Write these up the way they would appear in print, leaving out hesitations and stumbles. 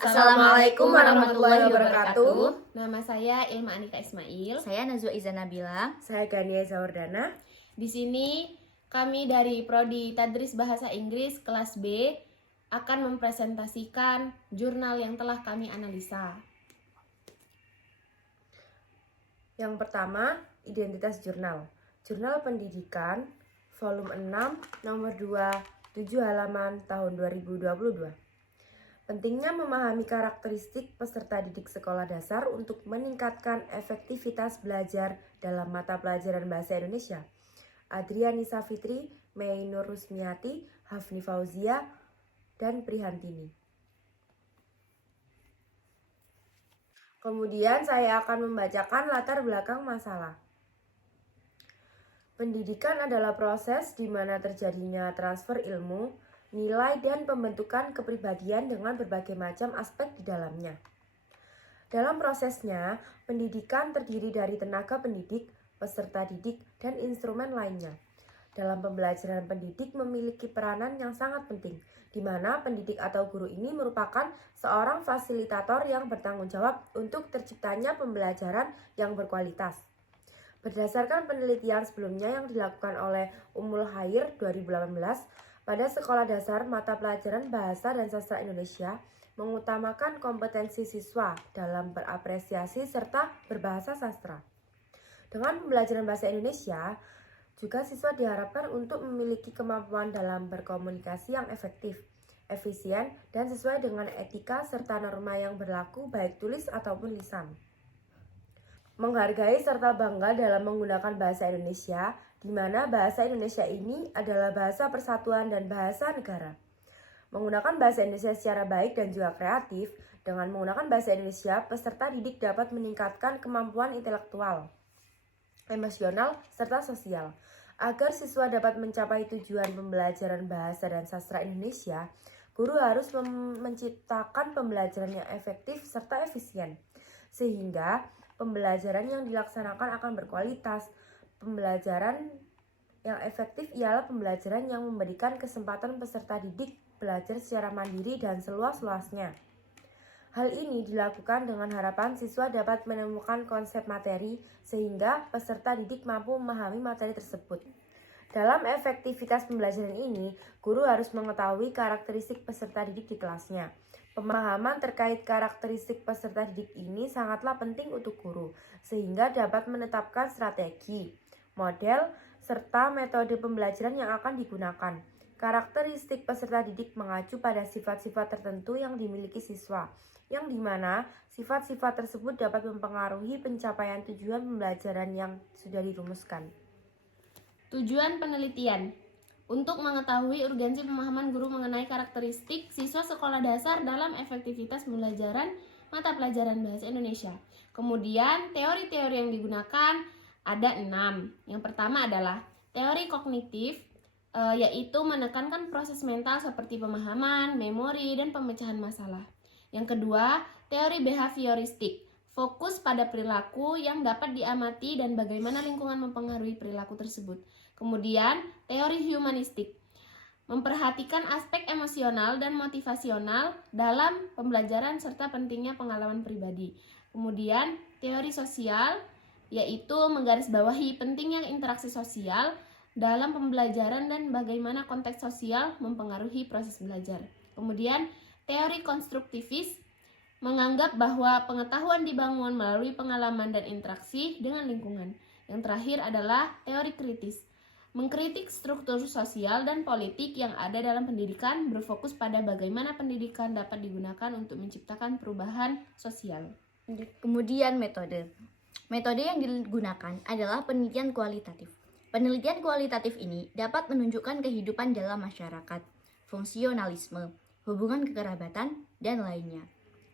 Assalamualaikum warahmatullahi wabarakatuh. Nama saya Ilma Anika Ismail. Saya Nazwa Iza Nabila. Saya Gania Zawardana. Di sini kami dari Prodi Tadris Bahasa Inggris kelas B akan mempresentasikan jurnal yang telah kami analisa. Yang pertama, identitas jurnal. Jurnal Pendidikan, volume 6, nomor 2, 7 halaman tahun 2022. Pentingnya memahami karakteristik peserta didik sekolah dasar untuk meningkatkan efektivitas belajar dalam mata pelajaran Bahasa Indonesia. Adrianisa Fitri, Mei Nur Rusmiati, Hafni Fauzia, dan Prihantini. Kemudian saya akan membacakan latar belakang masalah. Pendidikan adalah proses di mana terjadinya transfer ilmu, nilai, dan pembentukan kepribadian dengan berbagai macam aspek di dalamnya. Dalam prosesnya, pendidikan terdiri dari tenaga pendidik, peserta didik, dan instrumen lainnya. Dalam pembelajaran, pendidik memiliki peranan yang sangat penting, di mana pendidik atau guru ini merupakan seorang fasilitator yang bertanggung jawab untuk terciptanya pembelajaran yang berkualitas. Berdasarkan penelitian sebelumnya yang dilakukan oleh Ummul Khair 2018, pada sekolah dasar mata pelajaran Bahasa dan Sastra Indonesia mengutamakan kompetensi siswa dalam berapresiasi serta berbahasa sastra. Dengan pembelajaran Bahasa Indonesia, juga siswa diharapkan untuk memiliki kemampuan dalam berkomunikasi yang efektif, efisien, dan sesuai dengan etika serta norma yang berlaku baik tulis ataupun lisan. Menghargai serta bangga dalam menggunakan bahasa Indonesia, di mana bahasa Indonesia ini adalah bahasa persatuan dan bahasa negara. Menggunakan bahasa Indonesia secara baik dan juga kreatif, dengan menggunakan bahasa Indonesia, peserta didik dapat meningkatkan kemampuan intelektual, emosional, serta sosial. Agar siswa dapat mencapai tujuan pembelajaran bahasa dan sastra Indonesia, guru harus menciptakan pembelajaran yang efektif serta efisien, sehingga pembelajaran yang dilaksanakan akan berkualitas. Pembelajaran yang efektif ialah pembelajaran yang memberikan kesempatan peserta didik belajar secara mandiri dan seluas-luasnya. Hal ini dilakukan dengan harapan siswa dapat menemukan konsep materi sehingga peserta didik mampu memahami materi tersebut. Dalam efektivitas pembelajaran ini, guru harus mengetahui karakteristik peserta didik di kelasnya. Pemahaman terkait karakteristik peserta didik ini sangatlah penting untuk guru, sehingga dapat menetapkan strategi, model, serta metode pembelajaran yang akan digunakan. Karakteristik peserta didik mengacu pada sifat-sifat tertentu yang dimiliki siswa, yang dimana sifat-sifat tersebut dapat mempengaruhi pencapaian tujuan pembelajaran yang sudah dirumuskan. Tujuan penelitian untuk mengetahui urgensi pemahaman guru mengenai karakteristik siswa sekolah dasar dalam efektivitas pembelajaran mata pelajaran Bahasa Indonesia. Kemudian teori-teori yang digunakan ada 6. Yang pertama adalah teori kognitif, yaitu menekankan proses mental seperti pemahaman, memori, dan pemecahan masalah. Yang kedua, teori behavioristik, fokus pada perilaku yang dapat diamati dan bagaimana lingkungan mempengaruhi perilaku tersebut. Kemudian, teori humanistik, memperhatikan aspek emosional dan motivasional dalam pembelajaran serta pentingnya pengalaman pribadi. Kemudian, teori sosial, yaitu menggarisbawahi pentingnya interaksi sosial dalam pembelajaran dan bagaimana konteks sosial mempengaruhi proses belajar. Kemudian, teori konstruktivis menganggap bahwa pengetahuan dibangun melalui pengalaman dan interaksi dengan lingkungan. Yang terakhir adalah teori kritis, mengkritik struktur sosial dan politik yang ada dalam pendidikan, berfokus pada bagaimana pendidikan dapat digunakan untuk menciptakan perubahan sosial. Kemudian metode. Metode yang digunakan adalah penelitian kualitatif. Penelitian kualitatif ini dapat menunjukkan kehidupan dalam masyarakat, fungsionalisme, hubungan kekerabatan, dan lainnya.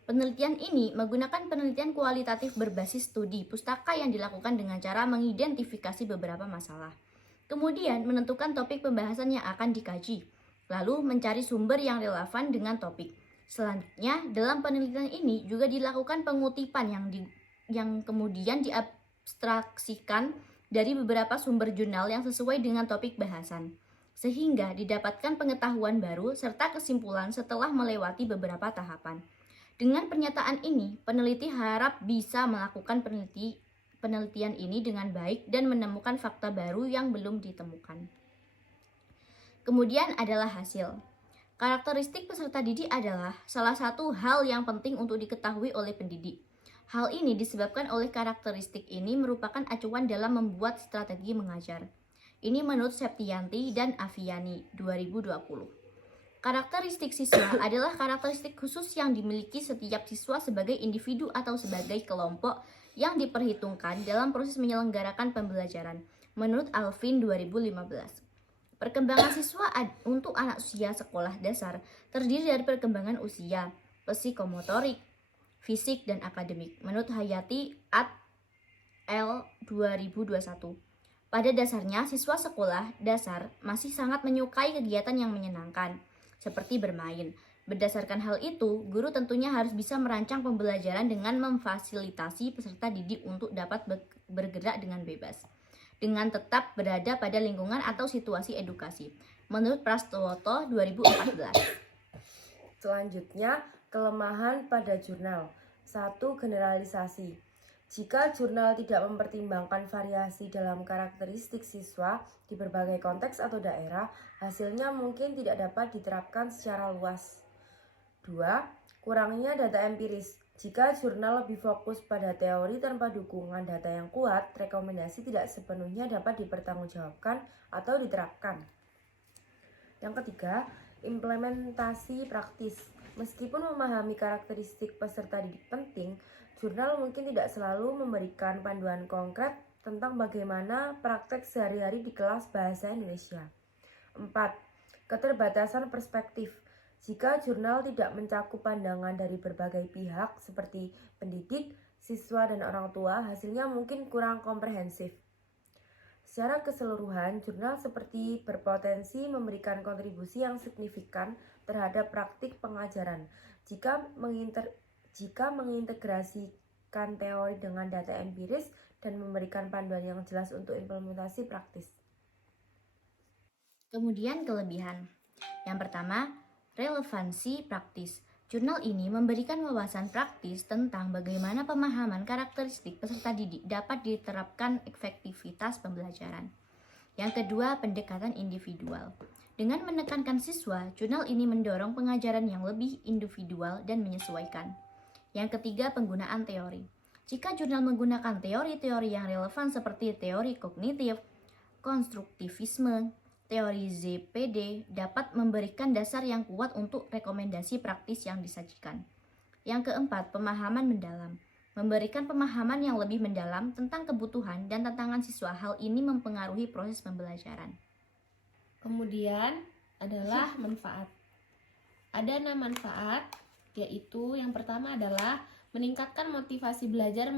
Penelitian ini menggunakan penelitian kualitatif berbasis studi pustaka yang dilakukan dengan cara mengidentifikasi beberapa masalah. Kemudian menentukan topik pembahasan yang akan dikaji, lalu mencari sumber yang relevan dengan topik. Selanjutnya, dalam penelitian ini juga dilakukan pengutipan yang kemudian diabstraksikan dari beberapa sumber jurnal yang sesuai dengan topik bahasan, sehingga didapatkan pengetahuan baru serta kesimpulan setelah melewati beberapa tahapan. Dengan pernyataan ini, peneliti harap bisa melakukan penelitian ini dengan baik dan menemukan fakta baru yang belum ditemukan. Kemudian adalah hasil. Karakteristik peserta didik adalah salah satu hal yang penting untuk diketahui oleh pendidik. Hal ini disebabkan oleh karakteristik ini merupakan acuan dalam membuat strategi mengajar. Ini menurut Septianti dan Aviani 2020. Karakteristik siswa adalah karakteristik khusus yang dimiliki setiap siswa sebagai individu atau sebagai kelompok yang diperhitungkan dalam proses menyelenggarakan pembelajaran, menurut Alvin 2015. Perkembangan siswa untuk anak usia sekolah dasar terdiri dari perkembangan usia, psikomotorik, fisik, dan akademik, menurut Hayati et al. 2021. Pada dasarnya, siswa sekolah dasar masih sangat menyukai kegiatan yang menyenangkan, seperti bermain. Berdasarkan hal itu, guru tentunya harus bisa merancang pembelajaran dengan memfasilitasi peserta didik untuk dapat bergerak dengan bebas, dengan tetap berada pada lingkungan atau situasi edukasi, menurut Prastowoto 2014. Selanjutnya, kelemahan pada jurnal. 1. Generalisasi. Jika jurnal tidak mempertimbangkan variasi dalam karakteristik siswa di berbagai konteks atau daerah, hasilnya mungkin tidak dapat diterapkan secara luas. 2. Kurangnya data empiris. Jika jurnal lebih fokus pada teori tanpa dukungan data yang kuat, rekomendasi tidak sepenuhnya dapat dipertanggungjawabkan atau diterapkan. Yang ketiga, implementasi praktis. Meskipun memahami karakteristik peserta didik penting, jurnal mungkin tidak selalu memberikan panduan konkret tentang bagaimana praktek sehari-hari di kelas bahasa Indonesia. 4. Keterbatasan perspektif. Jika jurnal tidak mencakup pandangan dari berbagai pihak seperti pendidik, siswa, dan orang tua, hasilnya mungkin kurang komprehensif. Secara keseluruhan, jurnal seperti berpotensi memberikan kontribusi yang signifikan terhadap praktik pengajaran jika mengintegrasikan teori dengan data empiris dan memberikan panduan yang jelas untuk implementasi praktis. Kemudian kelebihan. Yang pertama, relevansi praktis. Jurnal ini memberikan wawasan praktis tentang bagaimana pemahaman karakteristik peserta didik dapat diterapkan efektivitas pembelajaran. Yang kedua, pendekatan individual. Dengan menekankan siswa, jurnal ini mendorong pengajaran yang lebih individual dan menyesuaikan. Yang ketiga, penggunaan teori. Jika jurnal menggunakan teori-teori yang relevan seperti teori kognitif, konstruktivisme, teori ZPD dapat memberikan dasar yang kuat untuk rekomendasi praktis yang disajikan. Yang keempat, pemahaman mendalam. Memberikan pemahaman yang lebih mendalam tentang kebutuhan dan tantangan siswa. Hal ini mempengaruhi proses pembelajaran. Kemudian adalah manfaat. Ada 6 manfaat, yaitu yang pertama adalah meningkatkan motivasi belajar,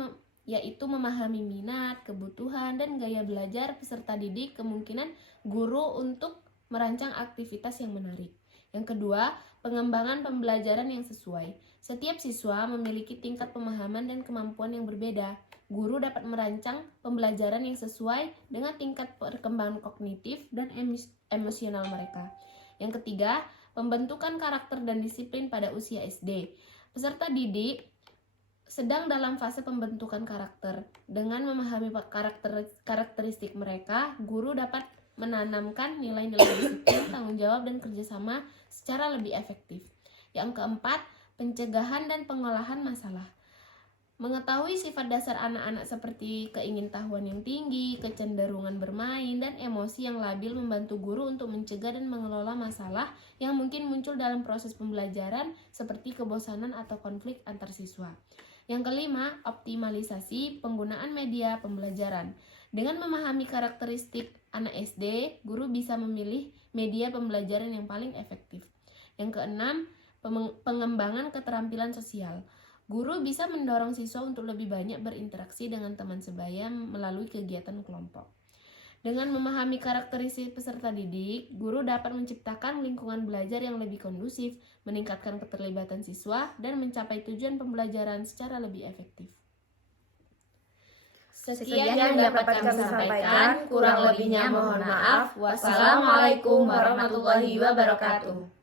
yaitu memahami minat, kebutuhan, dan gaya belajar peserta didik, kemungkinan guru untuk merancang aktivitas yang menarik. Yang kedua, pengembangan pembelajaran yang sesuai. Setiap siswa memiliki tingkat pemahaman dan kemampuan yang berbeda. Guru dapat merancang pembelajaran yang sesuai dengan tingkat perkembangan kognitif dan emosional mereka. Yang ketiga, pembentukan karakter dan disiplin pada usia SD. Peserta didik sedang dalam fase pembentukan karakter. Dengan memahami karakteristik mereka, guru dapat menanamkan nilai-nilai disiplin, tanggung jawab, dan kerjasama secara lebih efektif. Yang keempat, pencegahan dan pengolahan masalah. Mengetahui sifat dasar anak-anak seperti keingintahuan yang tinggi, kecenderungan bermain, dan emosi yang labil membantu guru untuk mencegah dan mengelola masalah yang mungkin muncul dalam proses pembelajaran seperti kebosanan atau konflik antar siswa. Yang kelima, optimalisasi penggunaan media pembelajaran. Dengan memahami karakteristik anak SD, guru bisa memilih media pembelajaran yang paling efektif. Yang keenam, pengembangan keterampilan sosial. Guru bisa mendorong siswa untuk lebih banyak berinteraksi dengan teman sebaya melalui kegiatan kelompok. Dengan memahami karakteristik peserta didik, guru dapat menciptakan lingkungan belajar yang lebih kondusif, meningkatkan keterlibatan siswa, dan mencapai tujuan pembelajaran secara lebih efektif. Sekian yang dapat kami sampaikan, kurang lebihnya mohon maaf. Wassalamualaikum warahmatullahi wabarakatuh.